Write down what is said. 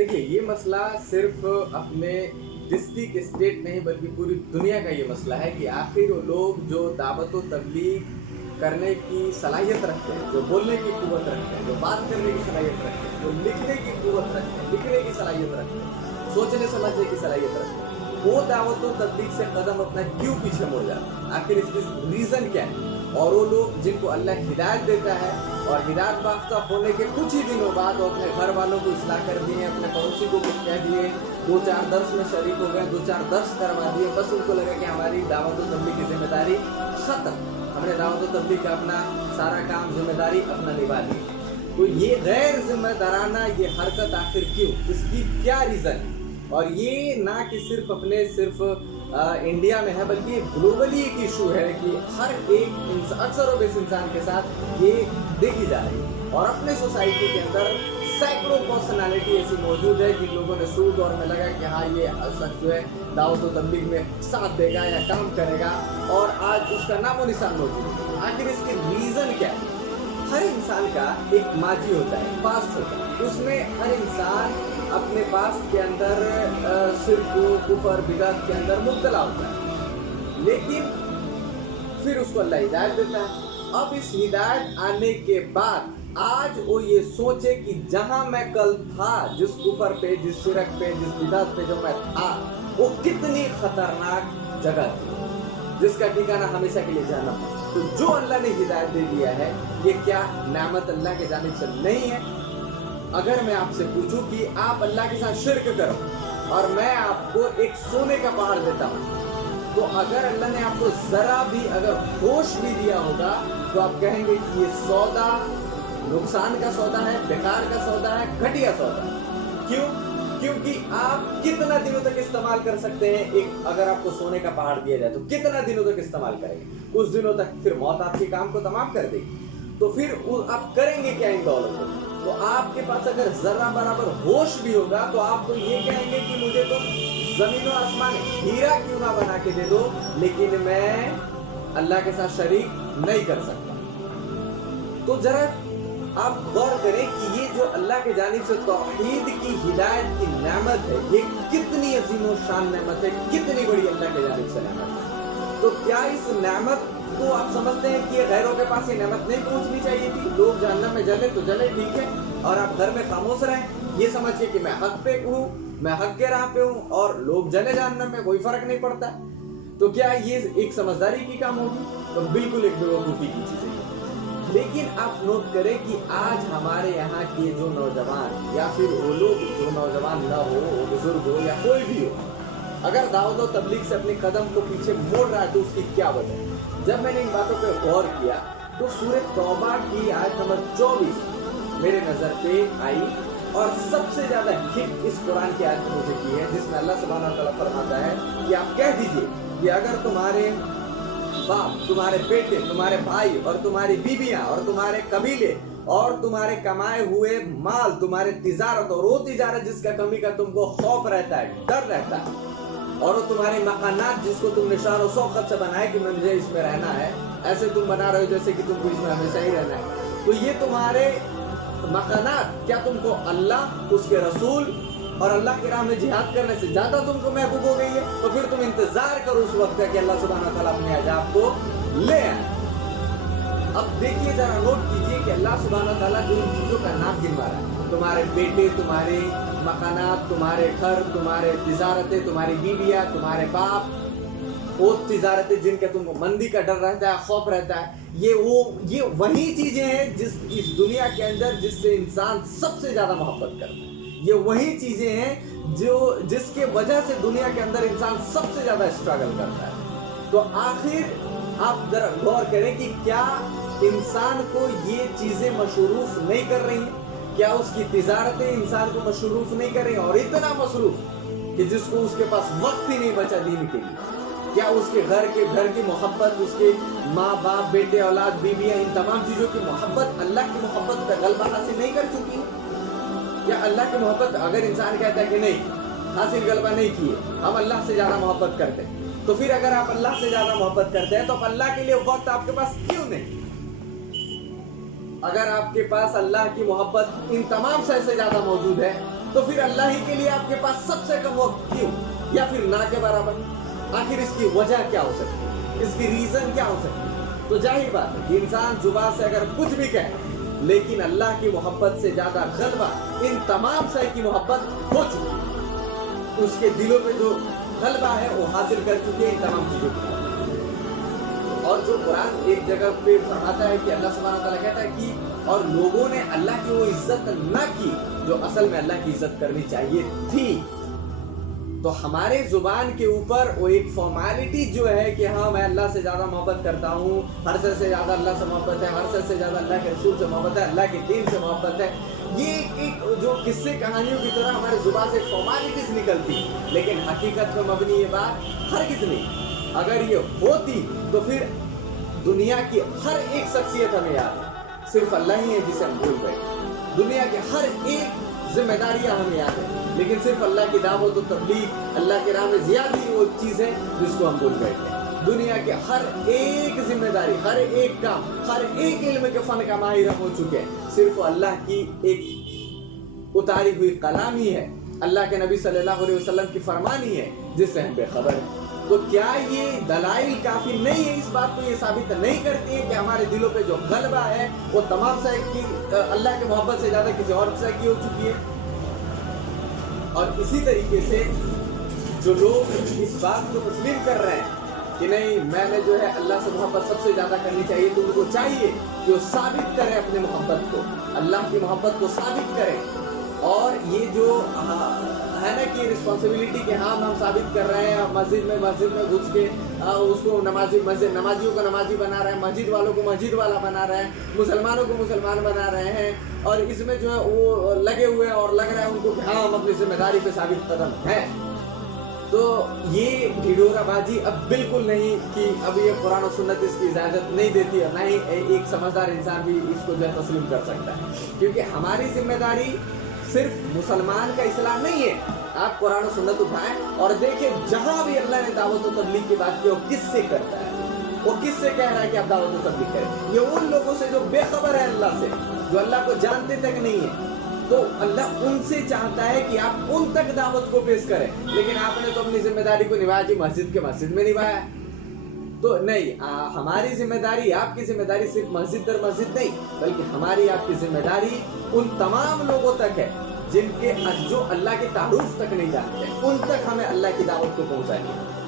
देखिए ये मसला सिर्फ अपने डिस्ट्रिक्ट स्टेट नहीं बल्कि पूरी दुनिया का ये मसला है कि आखिर वो लोग जो दावत व तबलीग करने की सलाहियत रखते हैं, जो बोलने की कुव्वत रखते हैं, जो बात करने की सलाहियत रखते हैं, जो लिखने की कुव्वत रखते हैं, लिखने की सलाहियत रखते हैं, सोचने समझने की सलाहियत रखते हैं, वो दावत व तबलीग से कदम अपना क्यों पीछे मुड़ जाते हैं? आखिर इसकी रीज़न क्या है? और वो लोग जिनको अल्लाह हिदायत देता है और हिदायत याफ्ता होने के कुछ ही दिनों बाद वो अपने घर वालों को इस्लाह कर दिए, अपने पड़ोसी को कुछ कह दिए, 2-4 दर्स में शरीक हो गए, 2-4 दर्स करवा दिए, बस उनको लगा कि हमारी दावत व तबलीग की जिम्मेदारी ख़त्म, हमने दावत व तबलीग का अपना सारा काम जिम्मेदारी अपना निभा ली। तो ये गैर जिम्मेदाराना ये हरकत आखिर क्यों, इसकी क्या रीज़न है? और ये ना कि सिर्फ इंडिया में है बल्कि ग्लोबली एक इशू है कि हर एक अक्सर और बेस इंसान के साथ ये देखी जा रही है। और अपने सोसाइटी के अंदर सैकड़ों पर्सनालिटी ऐसी मौजूद है जिन लोगों ने शुरू दौर में लगा कि हाँ ये शख्स जो है दावत व तबलीग में साथ देगा या काम करेगा, और आज उसका नामो निशान मौजूद है। आखिर इसके रीज़न क्या है? हर इंसान का एक माजी होता है, पास्ट होता है, उसमें हर इंसान अपने पास्ट के अंदर शिर्क कुफर बिदअत के अंदर मुब्तला होता है, लेकिन फिर उसको अल्लाह हिदायत देता है। अब इस हिदायत आने के बाद आज वो ये सोचे कि जहां मैं कल था, जिस कुफर पे, जिस शिरक पे, जिस बिदअत पे जो मैं था, वो कितनी खतरनाक जगह थी जिसका ठिकाना हमेशा के लिए जहन्नम है। तो जो अल्लाह ने हिदायत दे दिया है ये क्या नेमत अल्लाह के जानिब से नहीं है? अगर मैं आपसे पूछूं कि आप अल्लाह के साथ शिर्क करो और मैं आपको एक सोने का पहाड़ देता हूं, तो अगर अल्लाह ने आपको जरा भी अगर होश भी दिया होगा तो आप कहेंगे कि ये सौदा नुकसान का सौदा है, बेकार का सौदा है, घटिया सौदा है। क्यों? क्योंकि आप कितना दिनों तक इस्तेमाल कर सकते हैं? एक अगर आपको सोने का पहाड़ दिया जाए तो कितना दिनों तक इस्तेमाल करेंगे? कुछ दिनों तक, फिर मौत आपके काम को तमाम कर देगी। तो फिर आप करेंगे क्या इन दौलत को? तो आपके पास अगर जरा बराबर होश भी होगा तो आप तो ये कहेंगे कि मुझे तो जमीन और आसमान हीरा क्यों ना बना के दे दो, लेकिन मैं अल्लाह के साथ शरीक नहीं कर सकता। तो जरा आप गौर करें कि ये जो अल्लाह के जानिब से तौहीद की हिदायत की नेमत है, ये कितनी अजीम और शान नेमत है, कितनी बड़ी अल्लाह के जानिब से नेमत है। तो क्या इस नेमत को आप समझते हैं कि गैरों के पास ये नेमत नहीं पहुंचनी चाहिए थी? लोग जहन्नम में जले तो जले, ठीक है, और आप घर में खामोश रहें, ये समझिए कि मैं हक पे हूँ, मैं हक के राह पे हूँ, और लोग जले जहन्नम में, कोई फर्क नहीं पड़ता। तो क्या ये एक समझदारी की काम होगी? तो बिल्कुल एक बेवकूफ़ी की चीज़ है। लेकिन आप नोट करें कि आज हमारे यहाँ के जो नौजवान या फिर वो लोग जो नौजवान ना हो, वो बुजुर्ग हो या कोई भी हो, अगर दावत व तबलीग से अपने कदम को पीछे मोड़ रहा है तो उसकी क्या वजह है? जब मैंने इन बातों पर गौर किया तो सूरह तौबा की आयत नंबर 24 मेरे नज़र पे आई, और सबसे ज़्यादा हिट इस कुरान की आयत मुझे की है, जिसमें अल्लाह सुब्हानहू व तआला फरमाता है कि आप कह दीजिए कि अगर तुम्हारे बाप, तुम्हारे बेटे, तुम्हारे भाई और तुम्हारी बीबियां और तुम्हारे कबीले और तुम्हारे कमाए हुए माल, तुम्हारे तिजारत और वो तिजारत जिसका कमी का तुमको खौफ रहता है, डर रहता है, और वो तुम्हारे मकानात जिसको तुमने शान और शौकत से बनाया कि मुझे इसमें रहना है, ऐसे तुम बना रहे हो जैसे कि तुमको इसमें हमेशा ही रहना है, तो ये तुम्हारे मकानात क्या तुमको अल्लाह, उसके रसूल और अल्लाह की राह में जिहाद करने से ज़्यादा तुमको महबूब हो गई है? तो फिर तुम इंतजार करो उस वक्त का कि अल्लाह सुब्हानहू व तआला अपने अज़ाब को ले आए। अब देखिए, जरा नोट कीजिए कि अल्लाह सुब्हानहू व तआला जो इन चीज़ों का नाम गिनवा रहा है, तुम्हारे बेटे, तुम्हारे मकानात, तुम्हारे घर, तुम्हारे तिजारतें, तुम्हारी बीवियाँ, तुम्हारे बाप, वो तिजारतें जिनके तुमको मंदी का डर रहता है, खौफ रहता है, ये वही चीज़ें हैं जिस इस दुनिया के अंदर जिससे इंसान सबसे ज़्यादा मोहब्बत करता है। ये वही चीज़ें हैं जो जिसके वजह से दुनिया के अंदर इंसान सबसे ज़्यादा स्ट्रगल करता है। तो आखिर आप जरा गौर करें कि क्या इंसान को ये चीज़ें मशरूफ नहीं कर रही हैं? क्या उसकी तिजारतें इंसान को मशरूफ नहीं कर रही हैं? और इतना मशरूफ कि जिसको उसके पास वक्त ही नहीं बचा दीन के लिए। क्या उसके घर की मोहब्बत, उसके माँ बाप, बेटे, औलाद, बीवियाँ, इन तमाम चीज़ों की मोहब्बत अल्लाह की मोहब्बत पर गलबा हासिल नहीं कर चुकी है? क्या अल्लाह की मोहब्बत, अगर इंसान कहता है कि नहीं, हासिल गलबा नहीं किए, हम अल्लाह से ज़्यादा मोहब्बत करते हैं, तो फिर अगर आप अल्लाह से ज़्यादा मोहब्बत करते हैं तो अल्लाह के लिए वक्त आपके पास क्यों नहीं? अगर आपके पास अल्लाह की मोहब्बत इन तमाम से ज़्यादा मौजूद है तो फिर अल्लाह ही के लिए आपके पास सबसे कम वक्त क्यों, या फिर ना के बराबर? आखिर इसकी वजह क्या हो सकती है, इसकी रीजन क्या हो सकती है? तो जाहिर बात है कि इंसान जुबान से अगर कुछ भी कहे, लेकिन अल्लाह की मोहब्बत से ज्यादा गलबा इन तमाम से की मोहब्बत हो चुकी है, उसके दिलों पे जो गलबा है वो हासिल कर चुके हैं इन तमाम चीजों को। और जो कुरान एक जगह पे फरमाता है कि अल्लाह सुब्हानहू व तआला कहता है कि और लोगों ने अल्लाह की वो इज्जत न की जो असल में अल्लाह की इज्जत करनी चाहिए थी। तो हमारे जुबान के ऊपर वो एक फॉर्मेलिटी जो है कि हाँ मैं अल्लाह से ज़्यादा मोहब्बत करता हूँ, हर शय से ज़्यादा अल्लाह से मोहब्बत है, हर शय से ज़्यादा अल्लाह के रसूल से मोहब्बत है, अल्लाह के दीन से मोहब्बत है, ये एक जो किस्से कहानियों की तरह हमारे जुबान से फॉर्मेलिटीज निकलती, लेकिन हकीकत में मबनी ये बात हरगिज़ नहीं। अगर ये होती तो फिर दुनिया की हर एक शख्सियत हमें याद है, सिर्फ अल्लाह ही है जिसे हम भूल गए। दुनिया की हर एक जिम्मेदारियां हमें याद है, लेकिन सिर्फ अल्लाह की दावत और तबलीग, अल्लाह के राह में ज़ियादती वो चीज़ है जिसको हम भूल बैठे हैं। दुनिया के हर एक जिम्मेदारी, हर एक काम, हर एक इल्म के फन का माहिर हम हो चुके हैं, सिर्फ अल्लाह की एक उतारी हुई कलाम ही है, अल्लाह के नबी सल्लल्लाहु अलैहि वसल्लम की फरमानी है जिससे हम बेखबर हैं। तो क्या ये दलाइल काफ़ी नहीं है, इस बात को ये साबित नहीं करती है कि हमारे दिलों पे जो गलबा है वो तमाम से की अल्लाह की मोहब्बत से ज़्यादा किसी और से की हो चुकी है? और इसी तरीके से जो लोग इस बात को तस्लीम कर रहे हैं कि नहीं मैंने जो है अल्लाह से मोहब्बत सबसे ज़्यादा करनी चाहिए, तो उनको चाहिए कि वो साबित करें अपने मोहब्बत को, अल्लाह की मोहब्बत को साबित करें। और ये जो है ना कि रिस्पॉन्सिबिलिटी के हम साबित कर रहे हैं, मस्जिद में घुस के उसको नमाजियों को नमाजी बना रहे हैं, मस्जिद वालों को मस्जिद वाला बना रहे हैं, मुसलमानों को मुसलमान बना रहे हैं, और इसमें जो है वो लगे हुए हैं और लग रहा है उनको कि हाँ हम अपनी जिम्मेदारी पे साबित कदम है। तो ये ढिढोराबाजी अब बिल्कुल नहीं कि अब ये कुरान और सुन्नत इसकी इजाज़त नहीं देती है, ना ही एक समझदार इंसान भी इसको जो है तस्लीम कर सकता है, क्योंकि हमारी जिम्मेदारी सिर्फ मुसलमान का इस्लाम नहीं है। आप कुरान और सुन्नत उठाएं और देखिए जहां भी अल्लाह ने दावत और तबलीग की बात की वो किससे करता है, वो किससे कह रहा है कि आप दावत और तबलीग करें? ये उन लोगों से जो बेखबर है अल्लाह से, जो अल्लाह को जानते तक नहीं है। तो अल्लाह उनसे चाहता है कि आप उन तक दावत को पेश करें, लेकिन आपने तो अपनी जिम्मेदारी को निभाया जी मस्जिद के मस्जिद में निभाया। तो नहीं, हमारी जिम्मेदारी, आपकी जिम्मेदारी सिर्फ मस्जिद दर मस्जिद नहीं, बल्कि हमारी आपकी जिम्मेदारी उन तमाम लोगों तक है जिनके जो अल्लाह के तारुफ तक नहीं जानते, उन तक हमें अल्लाह की दावत को पहुंचाएंगे।